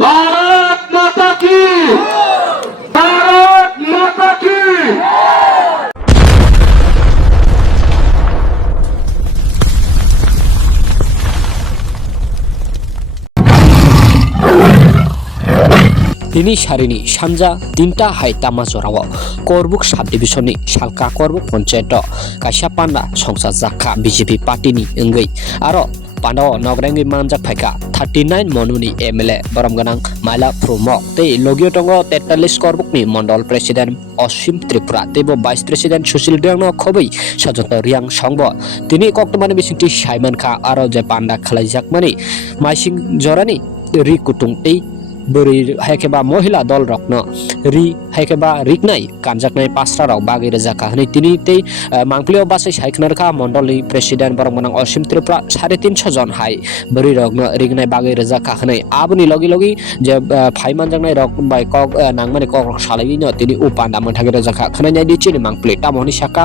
भारत माता की, भारत माता की। Ini sarini sanja tinta hai tama jorawo korbuk sub division ni salka korbuk ponchayeto kaisa panda songsa jakha BJP party ni engei aro pandao nogrengi manjak phaika 39 monuni MLA borom ganang maila promok tei logio tongo 43 korbuk ni mondol president Osim Tripura tebo vice president Sushil Dengno khobei sajoto riang songbo tini koktomani bisingti Simon Kha aro je panda khlaijak mani maising jorani ri kutung tei buri haikeba mohila dol rokno ri haikeba riknai kanjaknai pasra rok bagi rejaka hani tini tei mangplio basai saiknarka mondoli president borongmanang Osim Tripura 350 jon hai buri rokno riknai bagi rejaka hani abuni logi logi je phaimanjaknai rok bai kok nangmani kok rok salai no tini upanda manthagi rejaka khana nyai di chini mangpli tamoni saka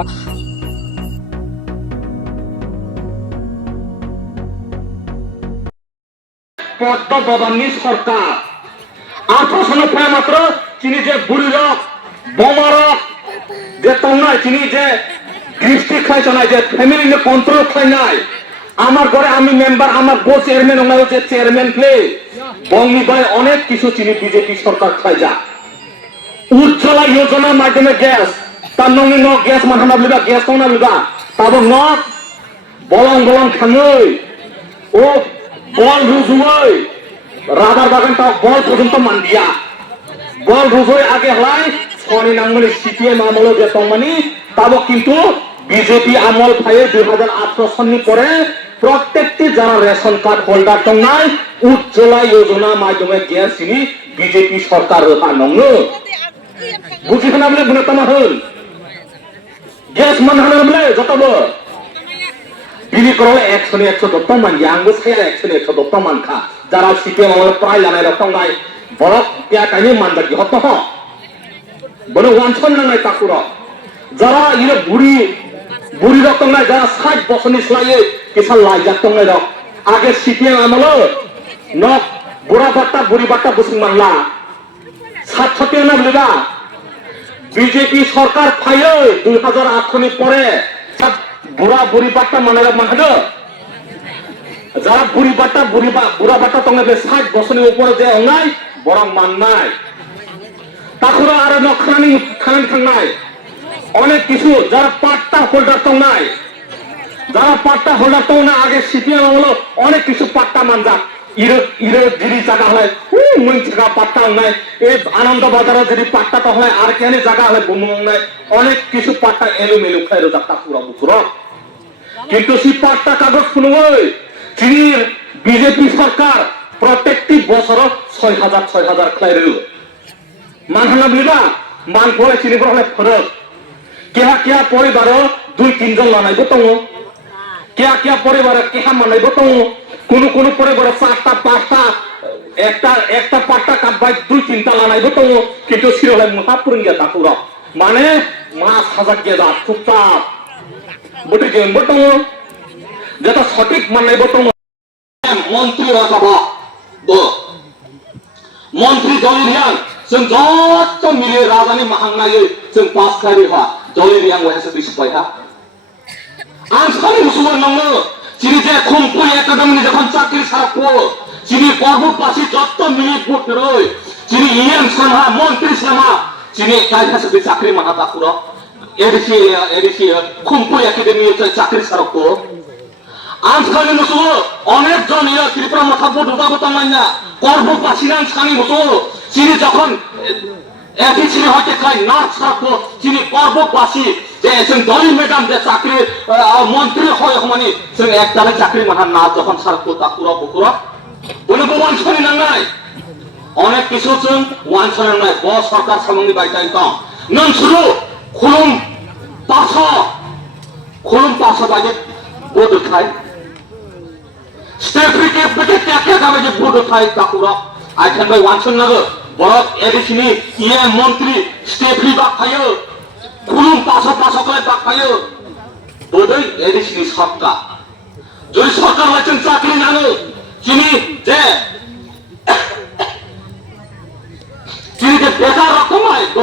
পদ্ম বদানি সরকার 18 সনে প্রায় মাত্র চিনি যে বুড়ি rock বোমা rock যে তন্নায় চিনি যে দৃষ্টি খাইছ নাই যে ফ্যামিলি নিয়ে কন্ট্রোল খাই নাই আমার ঘরে আমি মেম্বার আমার বউ চেয়ারম্যান ওনার যে চেয়ারম্যান প্লে বঙ্গি ভাই অনেক কিছু চিনি বিজেপি সরকার খাই যা উজ্জ্বলা যোজনার মাধ্যমে গ্যাস তার নঙ্গি ন গ্যাস মাথানা লিবা গ্যাস তংনা লিবা তাবো ন বলং বলং খাঙই ও বল রুজুই রাবার বাগানটা বল পর্যন্ত মান্ডিয়া বল রুজুই আগে হলাই সনি নাঙ্গলি সিপিএম আমল যে তংমানি তাবো কিন্তু বিজেপি আমল ফায়ে 2018 সন্নি পরে প্রত্যেকটি যারা রেশন কার্ড হোল্ডার তংনাই উজ্জ্বলা যোজনা মাধ্যমে গ্যাস চিনি বিজেপি সরকার রোপা নঙ্গ বুঝিখানা বলে গুণতমা হল গ্যাস মানহানা বলে যতব বিলি করলে 100 দত্তম মান ইয়াঙ্গো সাইরা 100 দত্তম মান খা যারা সিপিএম আমল প্রায় লানাই রকম নাই বড় কে কানি মানদাকি হত হ বলে ওয়ানছন নাই তাকুর যারা ইরে বুড়ি বুড়ি রকম নাই যারা 60 বছর নিসলায়ে কিসাল লাই যাতম নাই রক আগে সিপিএম আমল ন বুড়া বাট্টা বুড়ি বাট্টা বুসিং মানলা 60 না বলিবা বিজেপি সরকার ফাইয়ে 2008 নি পরে বুড়া বুড়ি বাট্টা মানারা মানহাদো যারা বুড়ি বাট্টা বুড়া বাট্টা তঙ্গে 60 বছরের উপরে যে অঙ্গাই বড় মান নাই তাকুরা আর নখানি খানি থাংনাই অনেক কিছু যারা পাট্টা হোল্ডার তঙ্গাই যারা পাট্টা হোল্ডার তঙ্গনা আগে সিপিএম হলো অনেক কিছু পাট্টা মানজাক ইরে দিদি জায়গা হয় মুই জায়গা পাট্টা নাই এই আনন্দ বাজারে যদি পাট্টা তো হয় আর কেনে জায়গা হয় বমুং নাই অনেক কিছু পাট্টা এলো মেলু খাইরো জাতা পুরা বুকুরা কিন্তু সেই পাট্টা কাগজ শুনুই চীনের বিজেপি সরকার প্রত্যেকটি বছর 6000 খাইরো মানহানা বলিবা মান পড়ে চিনি পড়লে ফরক কেহা কেহা পরিবার 2-3 জন লানাইবো তং কেহা কেহা পরিবার কেহা মানাইবো তং কোন পরিবার 4টা 5টা একটা পাট্টা কাটবাই 2-3টা লানাইবো তং কিন্তু সিরলে মহাপুরঙ্গিয়া তাকুরা মানে মাছ হাজার গেদা চুপচাপ বটে যে বটং যেটা সঠিক মানাইবো তং মন্ত্রী রাজাবা মন্ত্রী জলিরিয়ান जों जत मिले राजानि माहांनायै जों पास खारि हा जलिरियां वहायसो बिसपाय हा आं सानि मुसुमन नङो चिनि जे खमपय एकाडेमी যখন চাকরি সারকো চিনি পর্বতবাসী যত মিলি পুটরই চিনি ইএম সামা মন্ত্রী সামা চিনি কাইহাসো বি চাকরি মাহা তাকুর এডিসি খমপয় একাডেমি চাকরি সারকো আं সানি মুসু অনেক জন ইয়া ত্রিপুরা মাথা বড় তামাইনা পর্বতবাসী নাম সানি মুসু চিনি যখন একই চিনি হতে চাই না ছাড়বো চিনি পর্বতবাসী যে দলি ম্যাডাম যে চাকরি মন্ত্রী হয় মানে একটালে চাকরি মাহার না যখন ছাড়বো তা পুরো বুকুরা বলে ওয়ান শনি নাঙ্গাই অনেক কিছু जों ওয়ান শনি নাই ব সরকার সামনে বাইটাই তো নন শুরু খুলুম পাঁচ বাজে বোর্ড খাই স্টেফরিকে পেটে কে যাবে যে বোর্ড খাই তা পুরো আইখান ভাই ওয়ান শনি নাগো বড় এডিসিনি ইয়ে মন্ত্রী স্টেফরি বাক খাইও খুলুম পাঁচ করে বাক খাইও বোধই এডিসিনি সরকার যদি সরকার হয়েছেন চাকরি নানো চিনি যে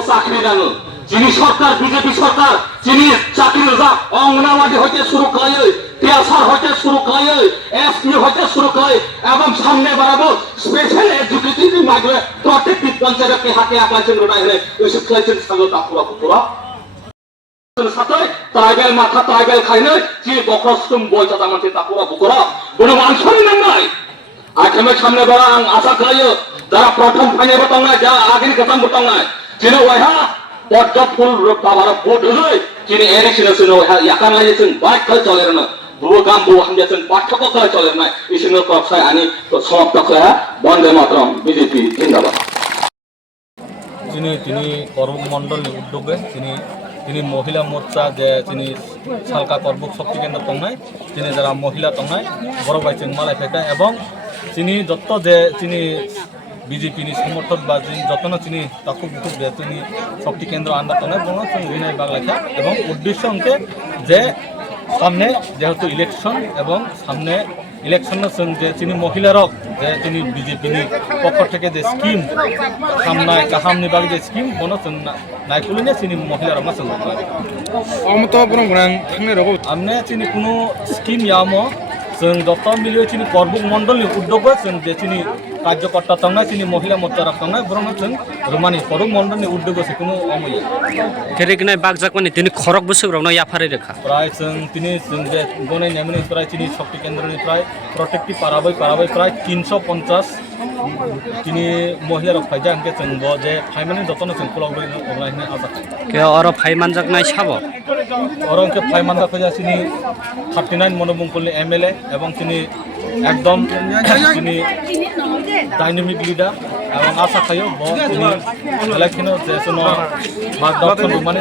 চাকরি দানো যিনি সরকার বিজেপি সরকার যিনি চাকরির অঙ্গনাবাদী হইতে শুরু করে টিএসআর হইতে শুরু করে এসপি হইতে শুরু করে এবং সামনে বাড়াবো স্পেশাল এডুকেটিভ মাইগ্রে প্রত্যেকটি পঞ্চায়েতকে হাতে আঁকাইছেন রোডাইরে এসব খেলেছেন সাগতা পুরা সাথে ট্রাইবেল মাথা ট্রাইবেল খাইনে যে বকরস্তুম বইটা তামাতে তা পুরা বুকরা কোনো মানুষই নাই আজকে সামনে বাড়া আশা করি যারা প্রথম ফাইনে বতং না যা আগের কথা বতং না যিনি ওইহা পদ্ম ফুল বাবার ভোট হই যিনি ইলেকশন আছে ওইহা ইয়াকান লাইছেন বাইক খাই চলে না বুবো গাম বুবো হামজাছেন পাঠ্যক খাই চলে না ইসিনো কক্সাই আনি সমাপ্ত খায় বন্দে মাতরম বিজেপি জিন্দাবাদ তিনি করবুক মন্ডল উদ্যোগে তিনি মহিলা মোর্চা যে তিনি সালকা করবুক শক্তি কেন্দ্র তংনায় তিনি যারা মহিলা তংনায় বড় পাইছেন মালাই ফেকা এবং তিনি যত যে তিনি বিজেপি সমর্থক বা যত তিনি তাকুব তিনি শক্তি কেন্দ্র আন্ডার তংনায় বড় বিনয় বাগলাখা এবং উদ্দেশ্য অঙ্কে যে সামনে যেহেতু ইলেকশন এবং সামনে ইলেকশনের যে তিনি মহিলারক যে তিনি বিজেপি পক্ষ থেকে যে স্কিম সামনায় কাহামনি বাকি যে স্কিম বনো নাইকুলিনে তিনি মহিলার মাছ আমনে তিনি কোনো স্কিম ইয়ামো जों যত মিলিয়ে তিনি করবুক মন্ডলনি উদ্যোগ जों যে তিনি কার্যকর্তা তংনায় তিনি মহিলা মোর্চা রাখতংনায় বরং जों রুমানি করবুক মন্ডলনি উদ্যোগ আছে কোনো অময় কেরেকনাই বাগজাকমানি তিনি খরক বসুগ্রাवनो याफारे रेखा প্রায় তিনি যে গনে নেমনি প্রায় তিনি শক্তি কেন্দ্রনি প্রায় প্রত্যেকটি পারাবাই প্রায় 350 তিনি মহিলা রক্ষায় যা আনকে जों যে ফাইমানি যতন जों কুলাবরি অনলাইনে আশা কে অর ফাইমান জাকনাই সাবো অরংকে ফাইমান রাখা তিনি 39 মনোবঙ্কলনি এমএলএ এবং তিনি একদম তিনি ডাইনামিক লিডার এবং আশা খাইও তিনি ইলেকশন যে মার্গদর্শন মানে